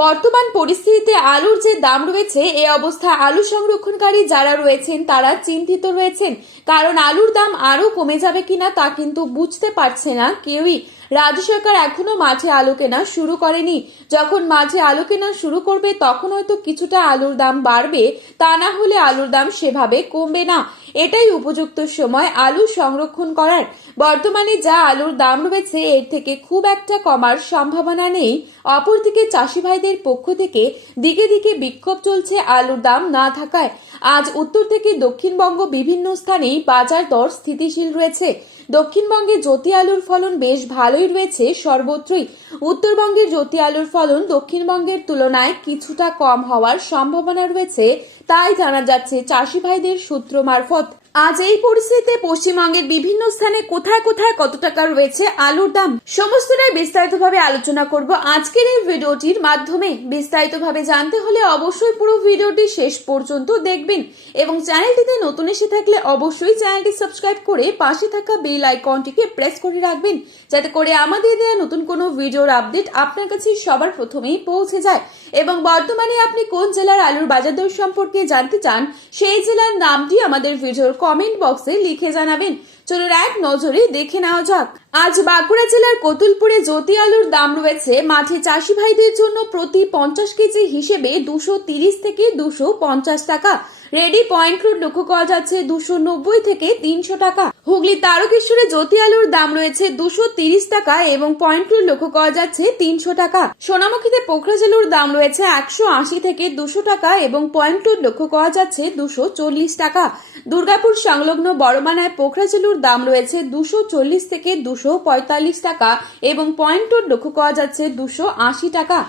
বর্তমান পরিস্থিতিতে আলুর যে দাম রয়েছে এই অবস্থায় আলু সংরক্ষণকারী যারা রয়েছেন তারা চিন্তিত রয়েছেন। কারণ আলুর দাম আরো কমে যাবে কিনা তা কিন্তু বুঝতে পারছে না কেউই। রাজ্য সরকার এখনো মাঠে আলু কেনা শুরু করেনি। যখন মাঠে আলু কেনা শুরু করবে তখন হয়তো কিছুটা আলুর দাম বাড়বে, তা না হলে আলুর দাম সেভাবে কমবে না। এটাই উপযুক্ত সময় আলু সংরক্ষণ করার। বর্তমানে যা আলুর দাম রয়েছে এর থেকে খুব একটা কমার সম্ভাবনা নেই। অপরদিকে চাষি ভাইদের পক্ষ থেকে দিকে দিকে বিক্ষোভ চলছে আলুর দাম না থাকায়। আজ উত্তর থেকে দক্ষিণবঙ্গ বিভিন্ন স্থানেই বাজার দর স্থিতিশীল রয়েছে। দক্ষিণবঙ্গে জ্যোতি আলুর ফলন বেশ ভালোই রয়েছে সর্বত্রই। উত্তরবঙ্গের জ্যোতি আলুর ফলন দক্ষিণবঙ্গের তুলনায় কিছুটা কম হওয়ার সম্ভাবনা রয়েছে, তাই জানা যাচ্ছে চাষি ভাইদের সূত্র মারফত। আজ এই পরিস্থিতিতে পশ্চিমবঙ্গের বিভিন্ন স্থানে কোথায় কোথায় কত টাকা রয়েছে আলুর দাম সমস্তটাই বিস্তারিতভাবে আলোচনা করব আজকের এই ভিডিওটির মাধ্যমে। বিস্তারিতভাবে জানতে হলে অবশ্যই পুরো ভিডিওটি শেষ পর্যন্ত দেখবেন এবং চ্যানেলটিতে নতুন এসে থাকলে অবশ্যই চ্যানেলটি সাবস্ক্রাইব করে পাশে থাকা বেল আইকনটিকে প্রেস করে রাখবেন, যাতে করে আমাদের দেওয়া নতুন কোনো ভিডিওর আপডেট আপনার কাছে সবার প্রথমেই পৌঁছে যায়। এবং বর্তমানে আপনি কোন জেলার আলুর বাজার দর সম্পর্কে জানতে চান সেই জেলার নামটি আমাদের ভিডিওর কমেন্ট বক্সে লিখে জানাবেন। চলুন এক নজরে দেখে নেওয়া যাক। আজ বাঁকুড়া জেলার কতুলপুরে জ্যোতি আলুর দাম রয়েছে মাঠে চাষি ভাইদের জন্য প্রতি 50 কেজি হিসেবে 230 থেকে 250 টাকা। রেডি পয়েন্ট রোড লক্ষ্য করা যাচ্ছে 290 থেকে 300 টাকা। হুগলি তারকেশ্বরে জ্যোতি আলুর দাম রয়েছে 230 টাকা এবং পয়েন্ট রোড লক্ষ্য করা যাচ্ছে 300 টাকা। সোনামুখীতে পোখরাজ আলুর দাম রয়েছে 180 থেকে 200 টাকা এবং পয়েন্ট রোড লক্ষ্য করা যাচ্ছে 240 টাকা। দুর্গাপুর সংলগ্ন বড়মানায় পোখরাজ আলুর দাম রয়েছে 240 থেকে 245 টাকা এবং পয়েন্ট রোড লক্ষ্য করা যাচ্ছে 280 টাকা।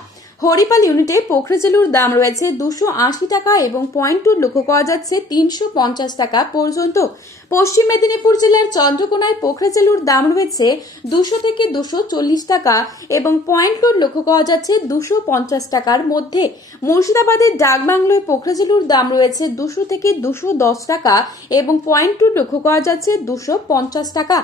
হরিপাল ইউনিটে পোখরাজ আলুর দাম রয়েছে 280 টাকা এবং পয়েন্ট রোড লক্ষ্য করা যাচ্ছে 350 টাকা পর্যন্ত। পশ্চিম মেদিনীপুর জেলার চন্দ্রকোনায় পোখরাজ আলুর দাম রয়েছে 200 থেকে 240 টাকা এবং পয়েন্ট রোড লক্ষ্য করা যাচ্ছে 250 টাকার মধ্যে। মুর্শিদাবাদের ডাকবাংলোয় পোখরাজ আলুর দাম রয়েছে 200 থেকে 210 টাকা এবং পয়েন্ট রোড লক্ষ্য করা যাচ্ছে 250 টাকা।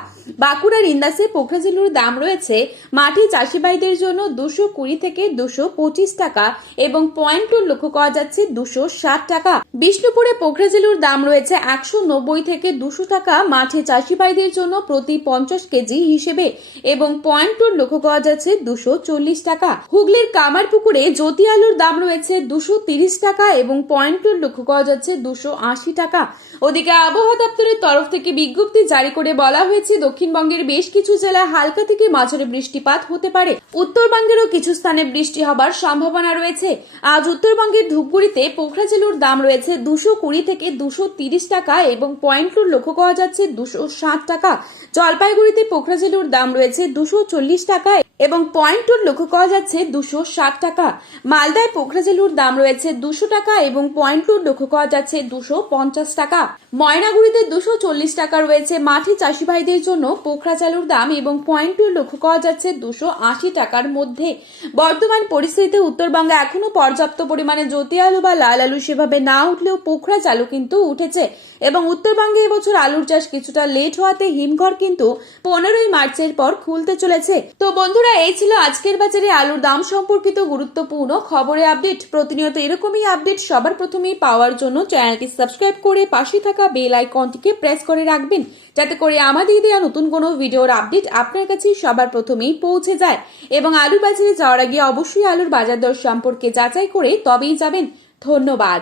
বাঁকুড়ার ইন্দাসে পোখরাজ আলুর দাম রয়েছে মাটি চাষি ভাইদের জন্য 220 থেকে 225 টাকা এবং পয়েন্ট রোড লক্ষ্য করা যাচ্ছে 260 টাকা। বিষ্ণুপুরে পোখরাজ আলুর দাম রয়েছে 190 থেকে 200 টাকা মাঠে চাষি ভাইদের জন্য প্রতি 50 কেজি হিসেবে এবং পয়েন্ট রোড লক্ষ্য করা যাচ্ছে 240 টাকা। হুগলির কামারপুকুরে জ্যোতি আলুর দাম রয়েছে 230 টাকা এবং পয়েন্ট রোড লক্ষ্য করা যাচ্ছে 280 টাকা। ওদিকে আবহাওয়া দপ্তরের তরফ থেকে বিজ্ঞপ্তি জারি করে বলা হয়েছে দক্ষিণবঙ্গের বেশ কিছু জেলায় হালকা থেকে মাঝারি বৃষ্টিপাত হতে পারে। উত্তরবঙ্গেরও কিছু স্থানে বৃষ্টি হবার সম্ভাবনা রয়েছে। আজ উত্তরবঙ্গের ধূপগুড়িতে পোখরাজ আলুর দাম রয়েছে 220 থেকে 230 টাকা এবং পয়েন্ট রোড লক্ষ্য করা যাচ্ছে 260 টাকা। জলপাইগুড়িতে পোখরাজ আলুর দাম রয়েছে 240 টাকা এবং পয়েন্ট রোড লক্ষ্য করা যাচ্ছে 260 টাকা। মালদায় পোখরাজ আলুর দাম রয়েছে 200 টাকা এবং পয়েন্ট রোড লক্ষ্য করা যাচ্ছে 250 টাকা। ময়নাগুড়িতে 240 টাকা রয়েছে মাঠে চাষি ভাইদের জন্য পোখরাজ আলুর দাম এবং পয়েন্ট রোড লক্ষ্য করা যাচ্ছে 280 টাকার মধ্যে। বর্তমান পরিস্থিতিতে উত্তরবঙ্গে এখনো পর্যাপ্ত পরিমাণে জ্যোতি আলু বা লাল আলু সেভাবে না উঠলেও পোখরাজ আলু কিন্তু উঠেছে এবং উত্তরবঙ্গে এবছর আলুর চাষ কিছুটা লেট হওয়াতে হিমঘর কিন্তু 15ই মার্চের পর খুলতে চলেছে। তো বন্ধুরা, এই ছিল আজকের বাজারে আলুর দাম সম্পর্কিত গুরুত্বপূর্ণ খবরের আপডেট। প্রতিনিয়ত এরকমই আপডেট সবার প্রথমেই পাওয়ার জন্য চ্যানেলটি সাবস্ক্রাইব করে পাশে থাকা বেল আইকনটিকে প্রেস করে রাখবেন, যাতে করে আমাদের দেওয়া নতুন কোনো ভিডিওর আপডেট আপনার কাছে সবার প্রথমেই পৌঁছে যায়। এবং আলুর বাজারে যাওয়ার আগে অবশ্যই আলুর বাজার দর সম্পর্কে যাচাই করে তবেই যাবেন। ধন্যবাদ।